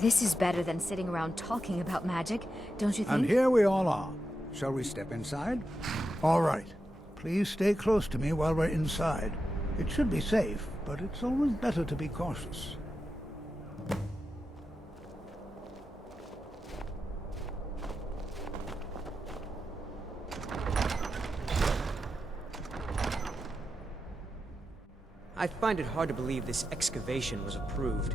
This is better than sitting around talking about magic, don't you think? And here we all are. Shall we step inside? All right. Please stay close to me while we're inside. It should be safe, but it's always better to be cautious. I find it hard to believe this excavation was approved.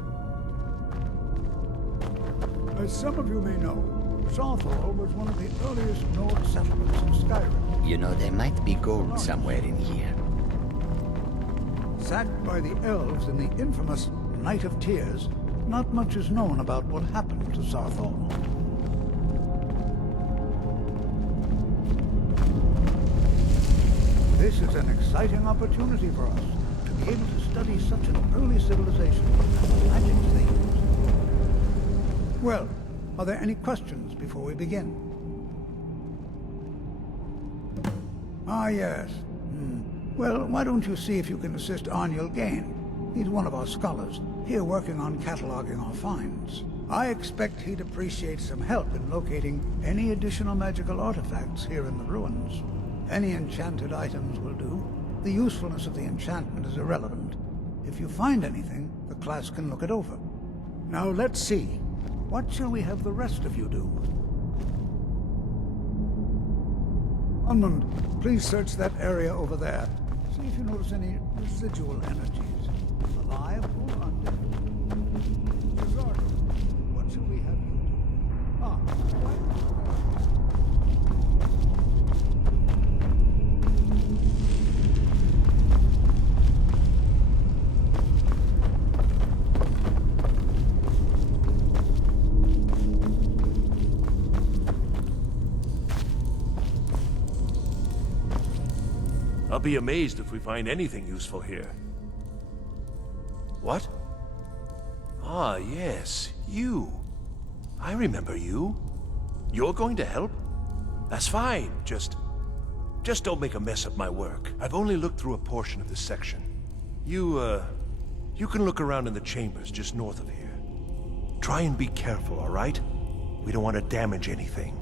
As some of you may know, Saarthal was one of the earliest Nord settlements of Skyrim. You know, there might be gold somewhere in here. Sacked by the elves in the infamous Night of Tears, not much is known about what happened to Saarthal. This is an exciting opportunity for us to be able to study such an early civilization and magic things. Well, are there any questions before we begin? Ah, yes. Well, why don't you see if you can assist Arniel Gain? He's one of our scholars, here working on cataloging our finds. I expect he'd appreciate some help in locating any additional magical artifacts here in the ruins. Any enchanted items will do. The usefulness of the enchantment is irrelevant. If you find anything, the class can look it over. Now let's see. What shall we have the rest of you do? Unmund, please search that area over there. See if you notice any residual energies. Alive or undead. Gerardo, what shall we have you do? Ah, I'll be amazed if we find anything useful here. What? Ah, yes, you. I remember you. You're going to help? That's fine, just don't make a mess of my work. I've only looked through a portion of this section. You can look around in the chambers just north of here. Try and be careful, all right? We don't want to damage anything.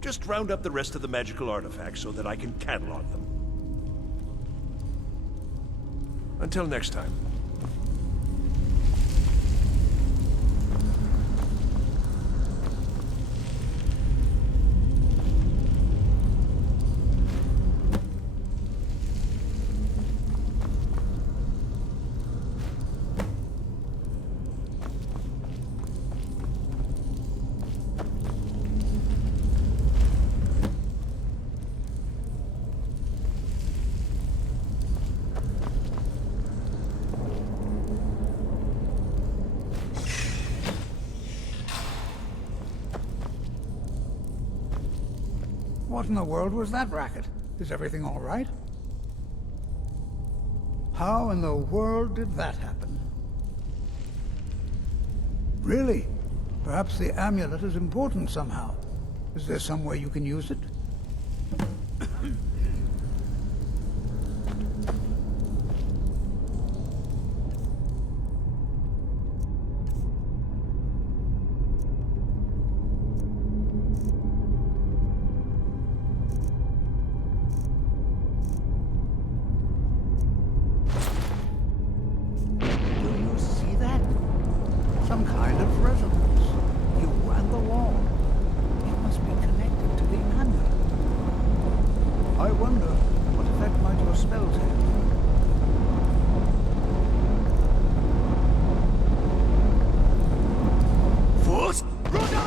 Just round up the rest of the magical artifacts so that I can catalog them. Until next time. what in the world was that racket? Is everything all right? How in the world did that happen? Really? Perhaps the amulet is important somehow. Is there some way you can use it? Some kind of resonance. You and the wall. It must be connected to the amulet. I wonder what effect might your spells have. Force Runner!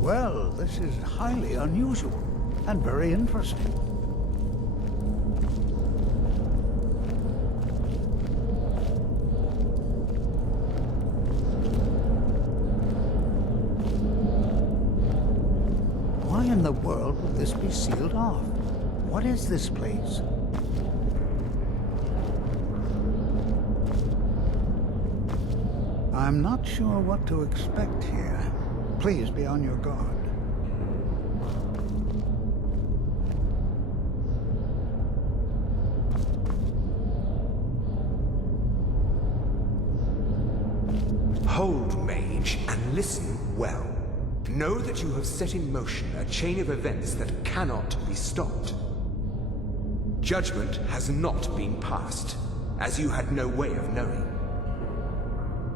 Well, this is highly unusual and very interesting. the world will this be sealed off? What is this place? I'm not sure what to expect here. Please be on your guard. Hold, mage, and listen well. Know that you have set in motion a chain of events that cannot be stopped. Judgment has not been passed, as you had no way of knowing.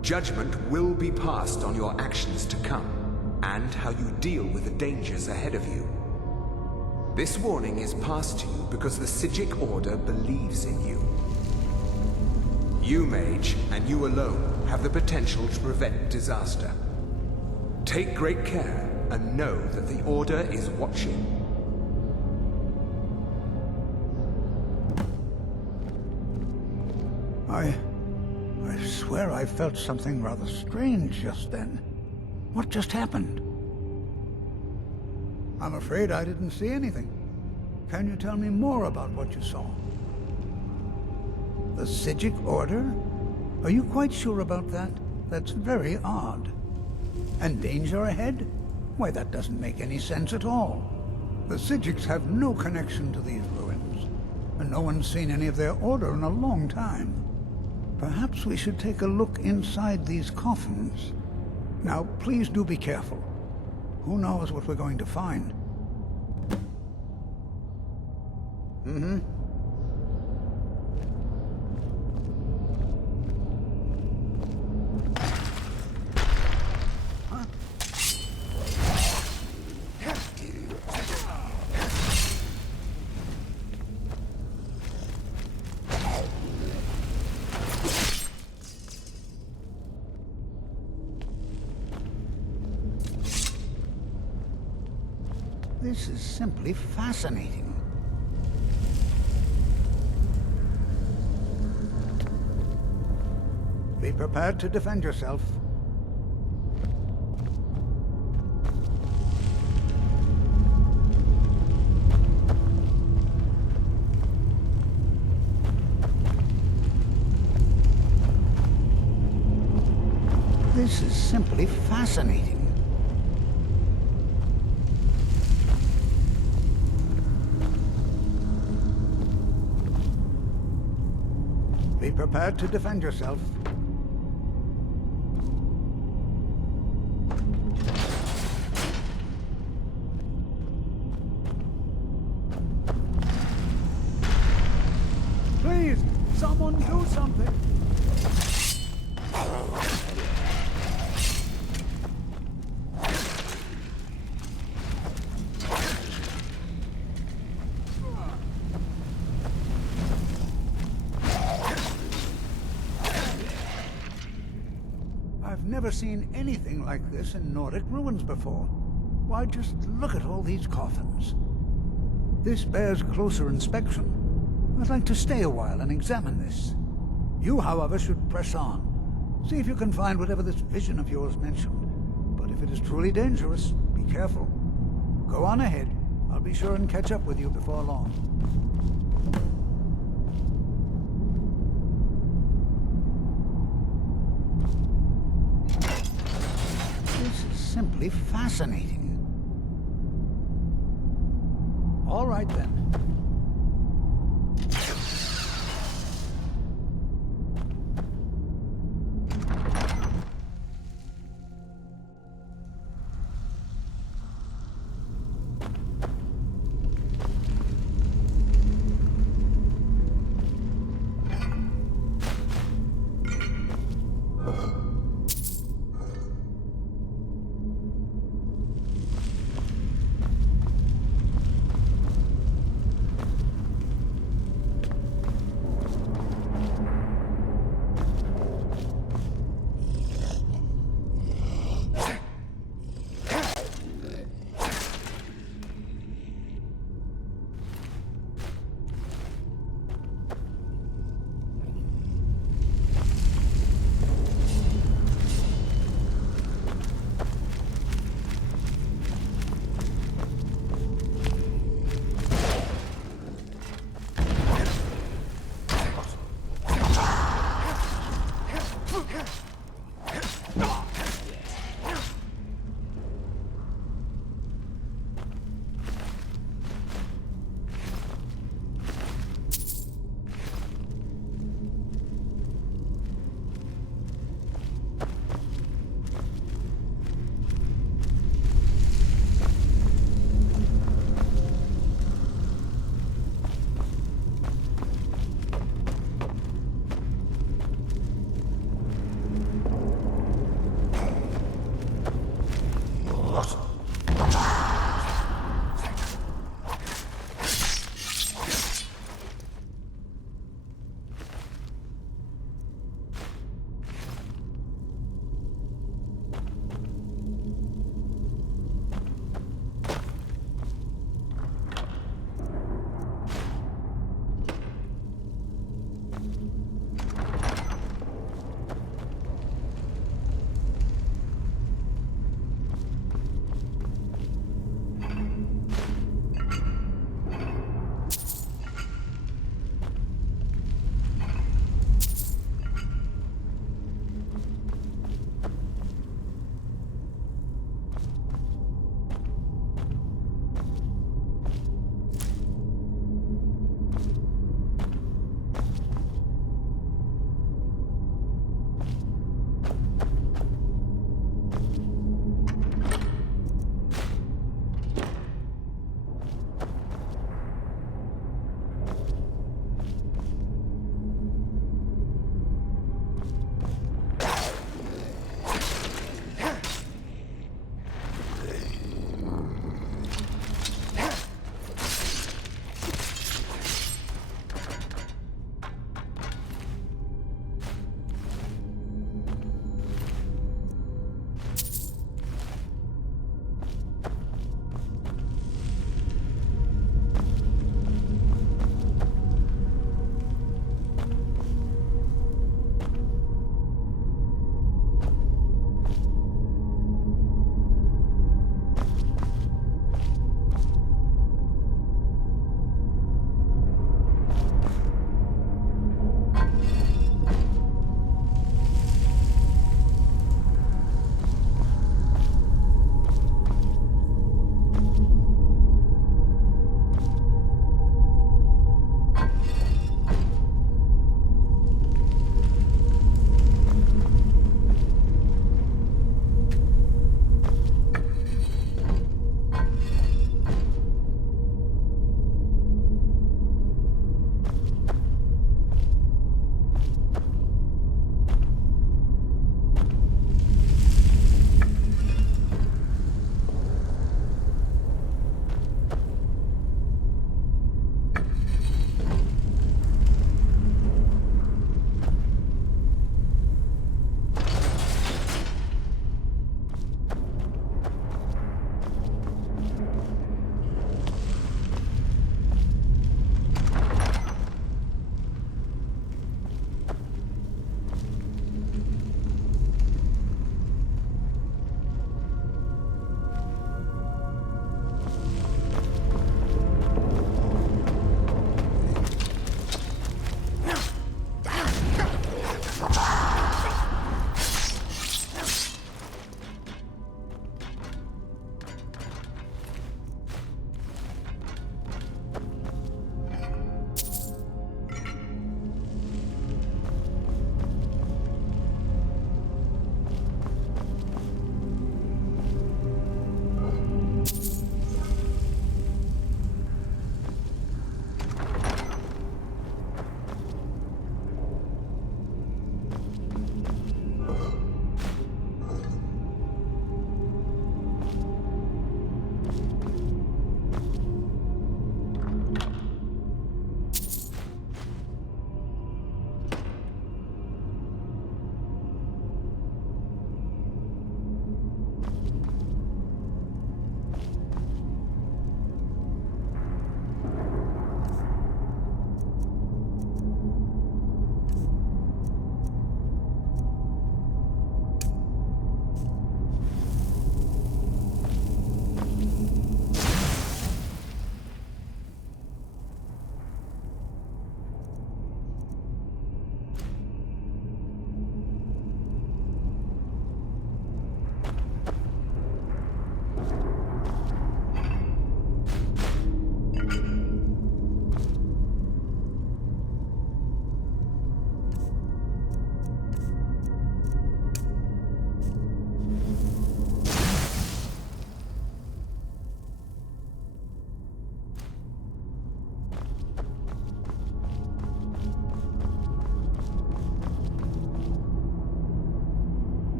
Judgment will be passed on your actions to come, and how you deal with the dangers ahead of you. This warning is passed to you because the Psijic Order believes in you. You, mage, and you alone, have the potential to prevent disaster. Take great care, and know that the Order is watching. I swear I felt something rather strange just then. What just happened? I'm afraid I didn't see anything. Can you tell me more about what you saw? The Psijic Order? Are you quite sure about that? That's very odd. And danger ahead? Why, that doesn't make any sense at all. The Psijics have no connection to these ruins, and no one's seen any of their order in a long time. Perhaps we should take a look inside these coffins. Now, please do be careful. Who knows what we're going to find? This is simply fascinating. Be prepared to defend yourself. This is simply fascinating. Be prepared to defend yourself. Please, someone do something! I've never seen anything like this in Nordic ruins before. Why, just look at all these coffins. This bears closer inspection. I'd like to stay a while and examine this. You, however, should press on. See if you can find whatever this vision of yours mentioned. But if it is truly dangerous, be careful. Go on ahead. I'll be sure and catch up with you before long. This is simply fascinating. All right, then.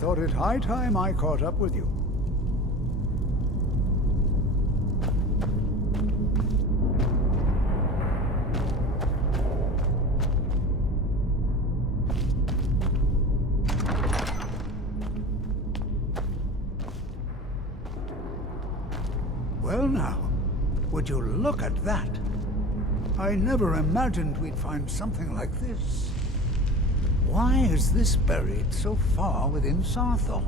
thought it high time I caught up with you. Well now, would you look at that? I never imagined we'd find something like this. Why is this buried so far within Saarthal?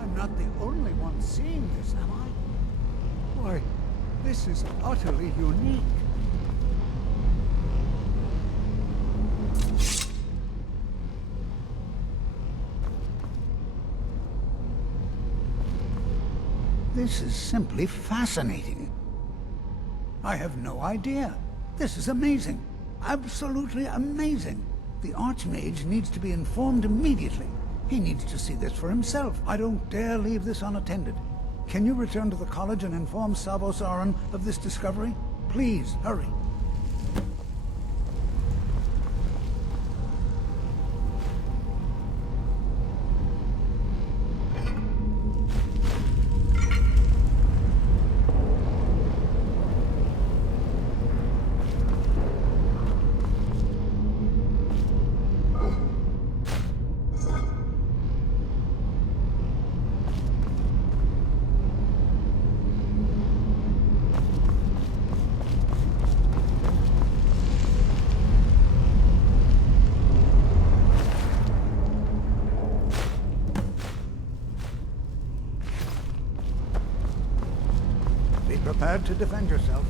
I'm not the only one seeing this, am I? Why, this is utterly unique. This is simply fascinating. I have no idea. This is amazing. Absolutely amazing. The Archmage needs to be informed immediately. He needs to see this for himself. I don't dare leave this unattended. Can you return to the college and inform Sabo Saran of this discovery? Please, hurry. Be prepared to defend yourself.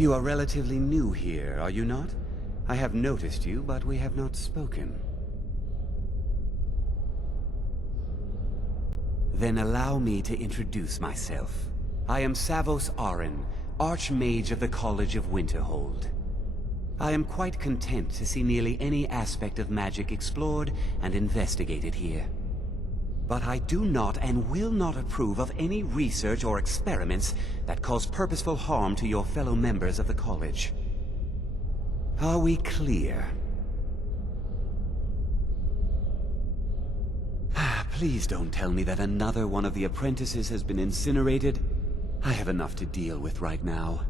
You are relatively new here, are you not? I have noticed you, but we have not spoken. Then allow me to introduce myself. I am Savos Arin, Archmage of the College of Winterhold. I am quite content to see nearly any aspect of magic explored and investigated here. But I do not and will not approve of any research or experiments that cause purposeful harm to your fellow members of the college. Are we clear? Please don't tell me that another one of the apprentices has been incinerated. I have enough to deal with right now.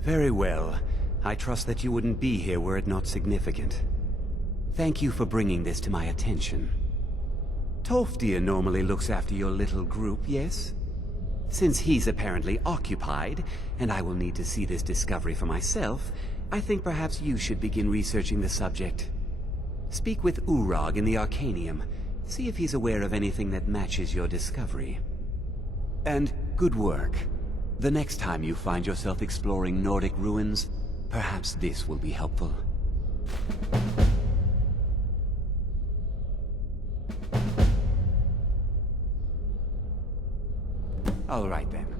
Very well. I trust that you wouldn't be here were it not significant. Thank you for bringing this to my attention. Tolfdir normally looks after your little group, yes? Since he's apparently occupied, and I will need to see this discovery for myself, I think perhaps you should begin researching the subject. Speak with Urag in the Arcanium. See if he's aware of anything that matches your discovery. And good work. The next time you find yourself exploring Nordic ruins, perhaps this will be helpful. All right then.